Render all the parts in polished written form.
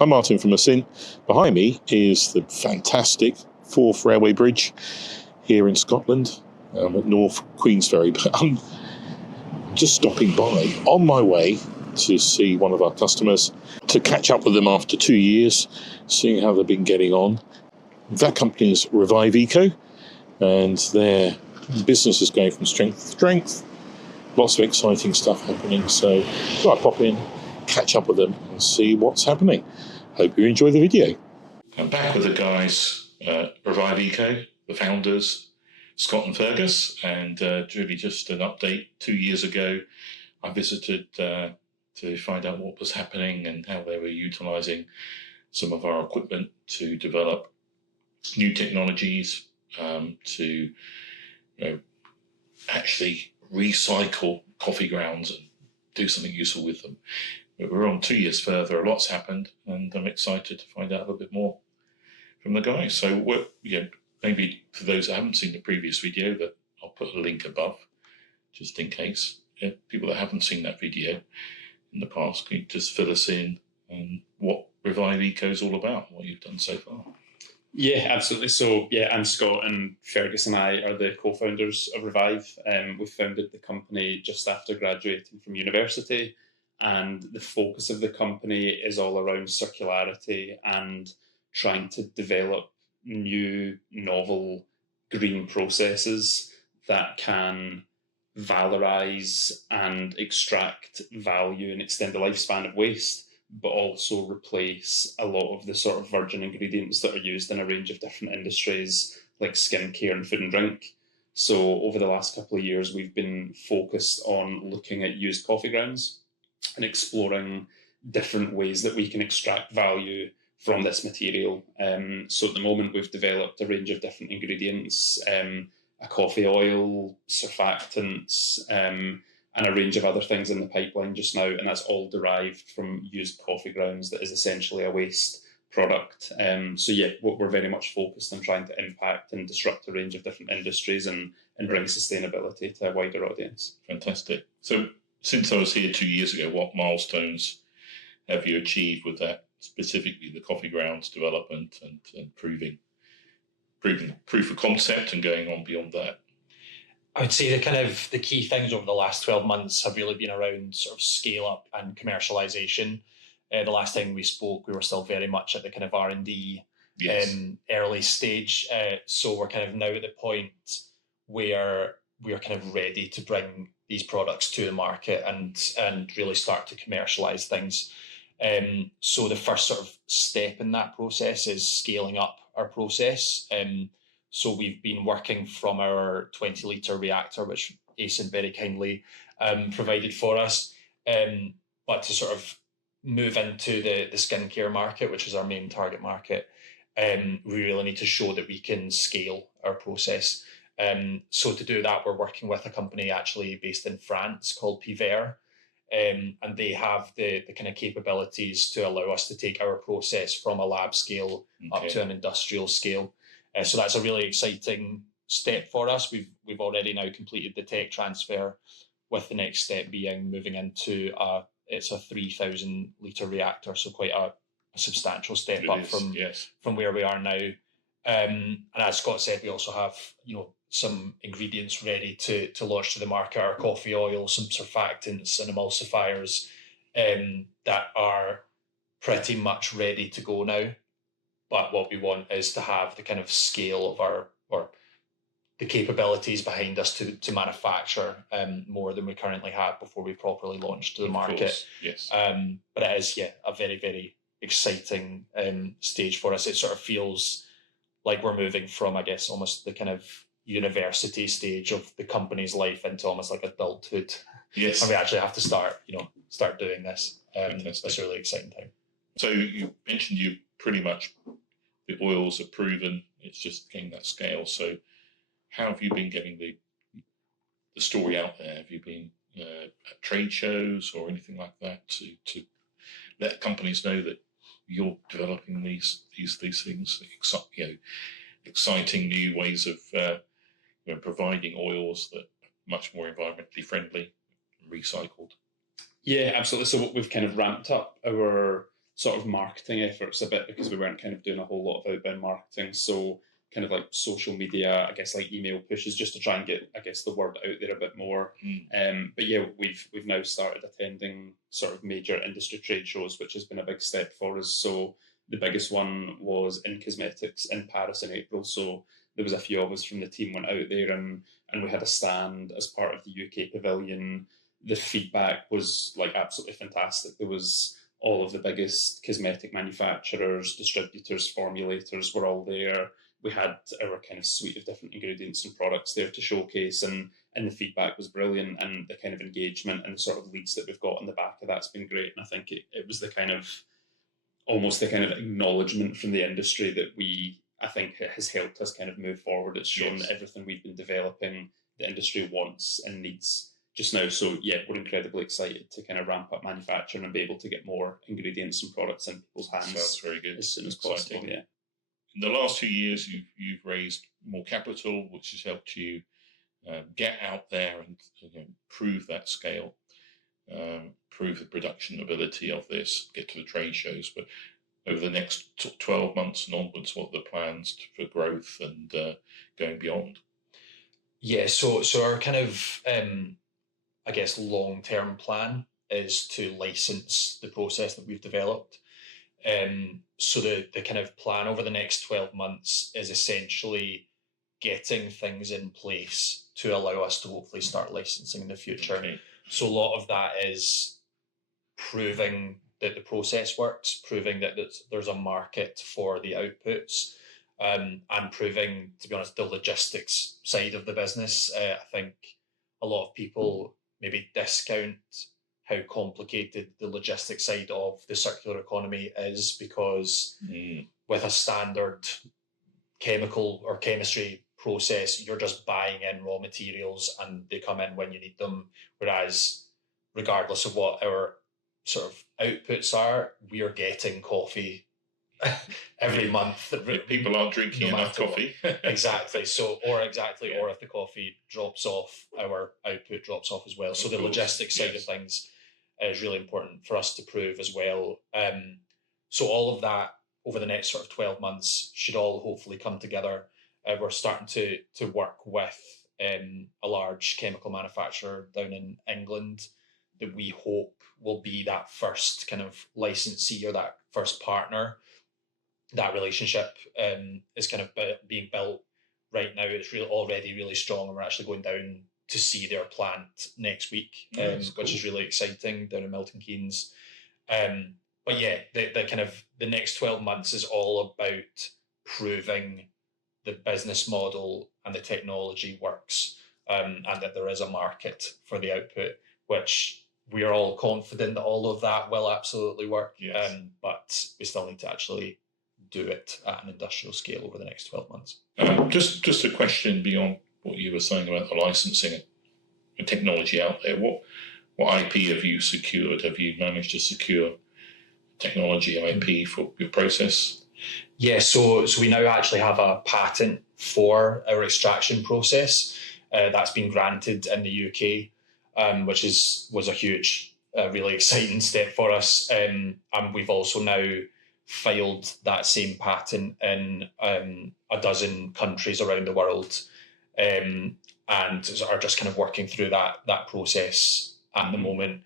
I'm Martin from Asynt. Behind me is the fantastic Forth Railway Bridge here in Scotland, at North Queensferry. But I'm just stopping by on my way to see one of our customers, to catch up with them after 2 years, seeing how they've been getting on. That company is Revive Eco, and their business is going from strength to strength. Lots of exciting stuff happening, so I pop in, catch up with them and see what's happening. Hope you enjoy the video. I'm back with the guys at Revive Eco, the founders, Scott and Fergus, and really just an update. 2 years ago, I visited to find out what was happening and how they were utilising some of our equipment to develop new technologies to actually recycle coffee grounds and do something useful with them. But we're on 2 years further, a lot's happened, and I'm excited to find out a little bit more from the guys. So maybe for those that haven't seen the previous video, that I'll put a link above, just in case. People that haven't seen that video in the past, can you just fill us in on what Revive Eco is all about, what you've done so far? Yeah, absolutely. So, I'm Scott, and Fergus and I are the co-founders of Revive. We founded the company just after graduating from university, and the focus of the company is all around circularity and trying to develop new, novel green processes that can valorize and extract value and extend the lifespan of waste, but also replace a lot of the sort of virgin ingredients that are used in a range of different industries like skincare and food and drink. So over the last couple of years, we've been focused on looking at used coffee grounds and exploring different ways that we can extract value from this material. So at the moment, we've developed a range of different ingredients, a coffee oil, surfactants, and a range of other things in the pipeline just now, and that's all derived from used coffee grounds that is essentially a waste product. We're very much focused on trying to impact and disrupt a range of different industries and bring sustainability to a wider audience. Fantastic. So since I was here 2 years ago, what milestones have you achieved with that, specifically the coffee grounds development and proving proof of concept and going on beyond that? I would say the key things over the last 12 months have really been around sort of scale up and commercialization. The last time we spoke, we were still very much at the kind of R&D early stage. So we're kind of now at the point where we're kind of ready to bring these products to the market and really start to commercialize things. So the first sort of step in that process is scaling up our process. So we've been working from our 20-litre reactor, which Asynt very kindly provided for us. But to sort of move into the skincare market, which is our main target market, we really need to show that we can scale our process. So to do that, we're working with a company actually based in France called Piver. And they have the kind of capabilities to allow us to take our process from a lab scale up to an industrial scale. So that's a really exciting step for us. We've already now completed the tech transfer, with the next step being moving into it's a 3,000 litre reactor, so quite a substantial step up from where we are now. And as Scott said, we also have some ingredients ready to launch to the market: our coffee oil, some surfactants and emulsifiers that are pretty much ready to go now. But what we want is to have the kind of scale of the capabilities behind us to manufacture more than we currently have before we properly launch to the market. Yes. But it is, a very, very exciting stage for us. It sort of feels like we're moving from, I guess, almost the kind of university stage of the company's life into almost like adulthood. Yes. And we actually have to start doing this. It's a really exciting time. So you mentioned you pretty much, the oils are proven, it's just getting that scale. So how have you been getting the story out there? Have you been at trade shows or anything like that to let companies know that you're developing these things, exciting new ways of providing oils that are much more environmentally friendly, recycled? Yeah, absolutely. So we've kind of ramped up our sort of marketing efforts a bit, because we weren't kind of doing a whole lot of outbound marketing. So kind of like social media, I guess like email pushes, just to try and get, I guess, the word out there a bit more. But yeah, we've now started attending sort of major industry trade shows, which has been a big step for us. So the biggest one was in cosmetics in Paris in April. So there was a few of us from the team went out there, and we had a stand as part of the UK pavilion. The feedback was like absolutely fantastic. There was all of the biggest cosmetic manufacturers, distributors, formulators were all there. We had our kind of suite of different ingredients and products there to showcase, and the feedback was brilliant, and the kind of engagement and the sort of leads that we've got on the back of that's been great. And I think it was the kind of, almost the kind of acknowledgement from the industry that I think has helped us kind of move forward. It's shown that everything we've been developing, the industry wants and needs just now. So yeah, we're incredibly excited to kind of ramp up manufacturing and be able to get more ingredients and products in people's hands. Sounds very good. As soon as possible. Yeah. In the last 2 years, you've raised more capital, which has helped you get out there and prove that scale, prove the production ability of this, get to the trade shows. But over the next 12 months and onwards, what are the plans for growth and going beyond? Yeah, so our kind of, I guess, long-term plan is to license the process that we've developed. So the kind of plan over the next 12 months is essentially getting things in place to allow us to hopefully start licensing in the future. Okay. So a lot of that is proving that the process works, proving that there's a market for the outputs, and proving, to be honest, the logistics side of the business. I think a lot of people maybe discount how complicated the logistics side of the circular economy is, because with a standard chemical or chemistry process, you're just buying in raw materials and they come in when you need them. Whereas regardless of what our sort of outputs are, we are getting coffee every month. People aren't drinking enough coffee. Exactly. Or if the coffee drops off, our output drops off as well. So the logistics side of things is really important for us to prove as well. So all of that over the next sort of 12 months should all hopefully come together. We're starting to work with a large chemical manufacturer down in England that we hope will be that first kind of licensee or that first partner. That relationship is kind of being built right now. It's already really strong, and we're actually going down to see their plant next week, which is really exciting, down in Milton Keynes. But yeah, the kind of the next 12 months is all about proving the business model and the technology works, and that there is a market for the output, which we are all confident that all of that will absolutely work. Yes. But we still need to actually do it at an industrial scale over the next 12 months. Just a question beyond what you were saying about the licensing and technology out there. What IP have you secured? Have you managed to secure technology IP for your process? Yeah, so we now actually have a patent for our extraction process that's been granted in the UK, which was a huge, really exciting step for us. And we've also now filed that same patent in a dozen countries around the world, and are just kind of working through that process at the moment.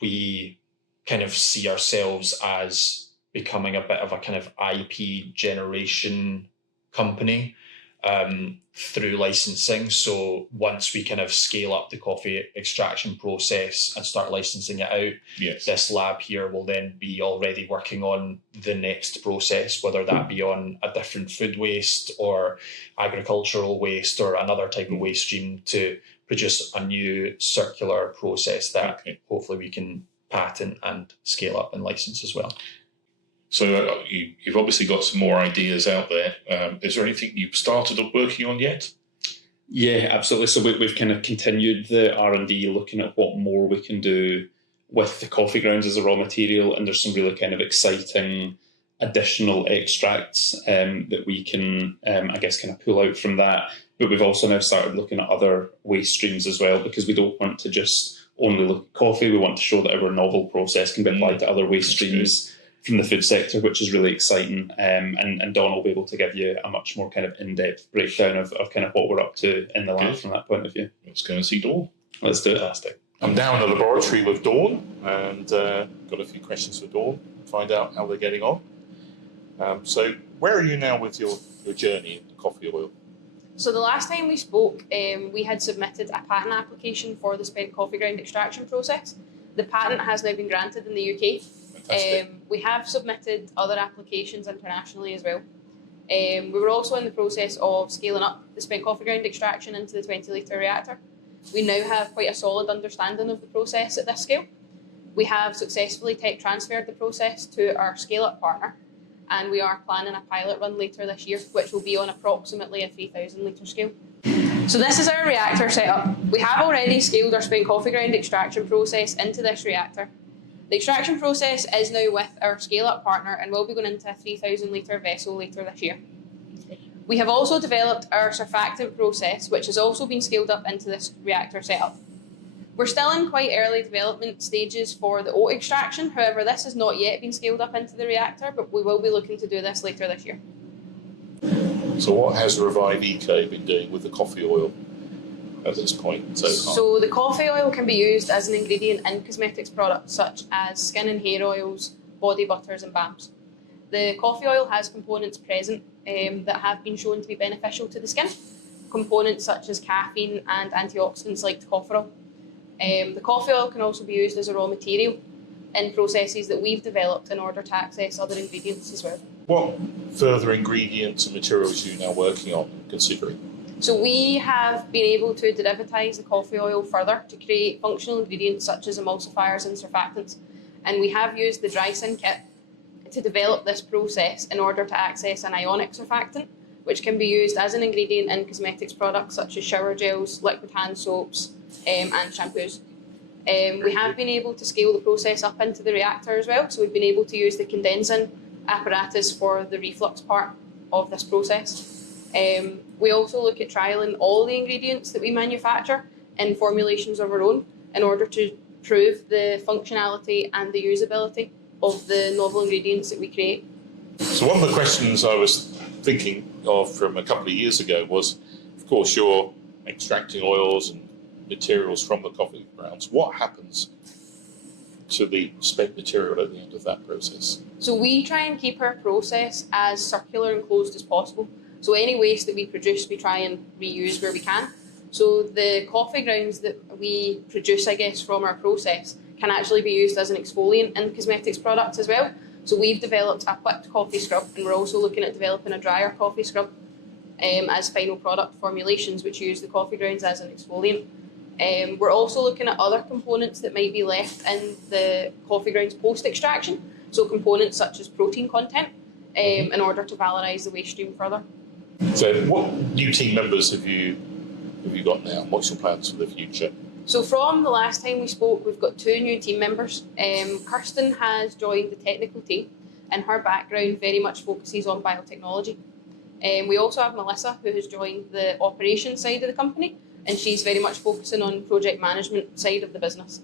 We kind of see ourselves as becoming a bit of a kind of IP generation company through licensing. So once we kind of scale up the coffee extraction process and start licensing it out, this lab here will then be already working on the next process, whether that be on a different food waste or agricultural waste or another type of waste stream, to produce a new circular process that hopefully we can patent and scale up and license as well. So you've obviously got some more ideas out there. Is there anything you've started working on yet? Yeah, absolutely. So we've kind of continued the R&D, looking at what more we can do with the coffee grounds as a raw material, and there's some really kind of exciting additional extracts that we can, I guess, kind of pull out from that. But we've also now started looking at other waste streams as well, because we don't want to just only look at coffee. We want to show that our novel process can be applied to other waste streams from the food sector, which is really exciting. And Don will be able to give you a much more kind of in-depth breakdown of kind of what we're up to in the lab from that point of view. Let's go and see Dawn. Let's do it. Fantastic. I'm now in the laboratory with Dawn, and got a few questions for Dawn, find out how they're getting on. So where are you now with your journey in coffee oil? So the last time we spoke, we had submitted a patent application for the spent coffee ground extraction process. The patent has now been granted in the UK. We have submitted other applications internationally as well. We were also in the process of scaling up the spent coffee ground extraction into the 20-litre reactor. We now have quite a solid understanding of the process at this scale. We have successfully tech transferred the process to our scale-up partner, and we are planning a pilot run later this year, which will be on approximately a 3,000 litre scale. So this is our reactor setup. We have already scaled our spent coffee ground extraction process into this reactor. The extraction process is now with our scale-up partner and will be going into a 3,000 litre vessel later this year. We have also developed our surfactant process, which has also been scaled up into this reactor setup. We're still in quite early development stages for the oat extraction. However, this has not yet been scaled up into the reactor, but we will be looking to do this later this year. So what has Revive Eco been doing with the coffee oil at this point so far? So the coffee oil can be used as an ingredient in cosmetics products such as skin and hair oils, body butters and balms. The coffee oil has components present that have been shown to be beneficial to the skin, components such as caffeine and antioxidants like tocopherol. The coffee oil can also be used as a raw material in processes that we've developed in order to access other ingredients as well. What further ingredients and materials are you now working on and considering? So we have been able to derivatise the coffee oil further to create functional ingredients such as emulsifiers and surfactants. And we have used the Asynt kit to develop this process in order to access an ionic surfactant, which can be used as an ingredient in cosmetics products such as shower gels, liquid hand soaps, and shampoos. We have been able to scale the process up into the reactor as well, so we've been able to use the condensing apparatus for the reflux part of this process. We also look at trialling all the ingredients that we manufacture in formulations of our own in order to prove the functionality and the usability of the novel ingredients that we create. So one of the questions I was thinking of from a couple of years ago was, of course, you're extracting oils and materials from the coffee grounds. What happens to the spent material at the end of that process? So we try and keep our process as circular and closed as possible. So any waste that we produce, we try and reuse where we can. So the coffee grounds that we produce, I guess, from our process can actually be used as an exfoliant in cosmetics products as well. So we've developed a whipped coffee scrub, and we're also looking at developing a drier coffee scrub as final product formulations, which use the coffee grounds as an exfoliant. We're also looking at other components that might be left in the coffee grounds post-extraction, so components such as protein content, in order to valorise the waste stream further. So what new team members have you got now? What's your plans for the future? So from the last time we spoke, we've got 2 new team members. Kirsten has joined the technical team, and her background very much focuses on biotechnology. We also have Melissa, who has joined the operations side of the company, and she's very much focusing on project management side of the business.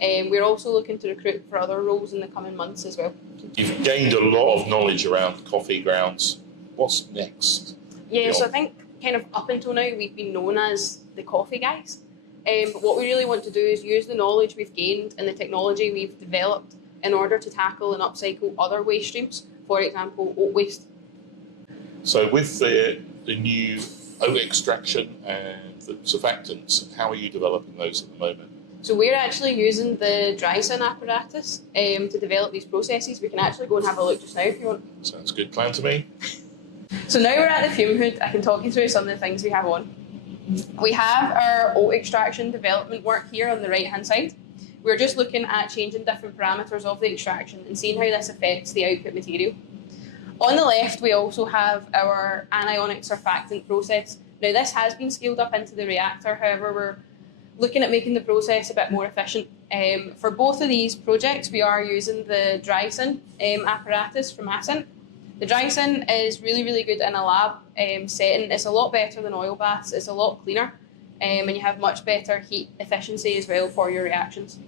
We're also looking to recruit for other roles in the coming months as well. You've gained a lot of knowledge around coffee grounds. What's next? Yeah, so I think kind of up until now we've been known as the coffee guys. But what we really want to do is use the knowledge we've gained and the technology we've developed in order to tackle and upcycle other waste streams, for example, oat waste. So with the new oat extraction and the surfactants, how are you developing those at the moment? So we're actually using the Asynt apparatus to develop these processes. We can actually go and have a look just now if you want. Sounds good plan to me. So now we're at the fume hood. I can talk you through some of the things we have on. We have our oat extraction development work here on the right hand side. We're just looking at changing different parameters of the extraction and seeing how this affects the output material. On the left we also have our anionic surfactant process. Now this has been scaled up into the reactor, however we're looking at making the process a bit more efficient. For both of these projects we are using the Asynt apparatus from Asynt. The Asynt is really, really good in a lab setting. It's a lot better than oil baths. It's a lot cleaner. and you have much better heat efficiency as well for your reactions.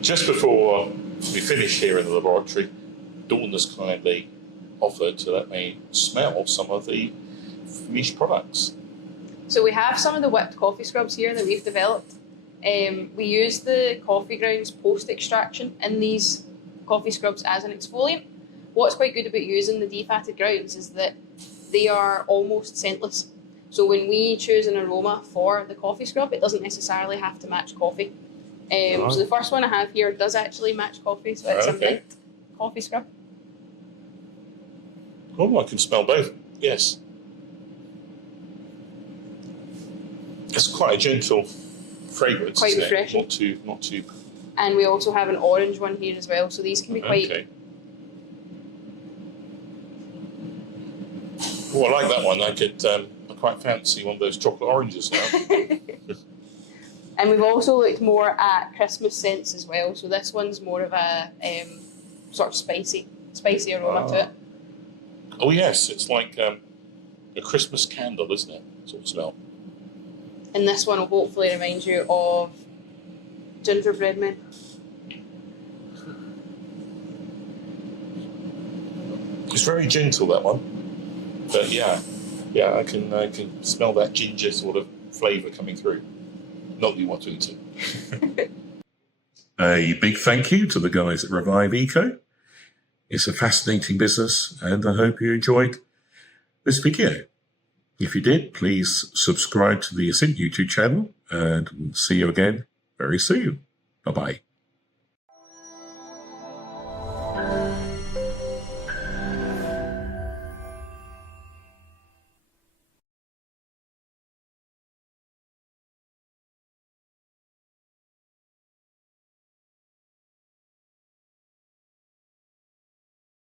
Just before we finish here in the laboratory, Dawn has kindly offered to let me smell some of the finished products. So we have some of the whipped coffee scrubs here that we've developed. We use the coffee grounds post-extraction in these coffee scrubs as an exfoliant. What's quite good about using the defatted grounds is that they are almost scentless. So when we choose an aroma for the coffee scrub, it doesn't necessarily have to match coffee. So the first one I have here does actually match coffee, so it's a mint coffee scrub. Oh, I can smell both. Yes. It's quite a gentle fragrance. Quite isn't it? refreshing. Not too. And we also have an orange one here as well, so these can be quite... Okay. Oh, I like that one. I quite fancy one of those chocolate oranges now. And we've also looked more at Christmas scents as well, so this one's more of a sort of spicy aroma to it. Oh yes, it's like a Christmas candle, isn't it? Sort of smell. And this one will hopefully remind you of gingerbread men. It's very gentle, that one. But yeah, I can smell that ginger sort of flavour coming through. Not that you want to eat it. A big thank you to the guys at Revive Eco. It's a fascinating business, and I hope you enjoyed this video. If you did, please subscribe to the Asynt YouTube channel, and we'll see you again very soon. Bye-bye.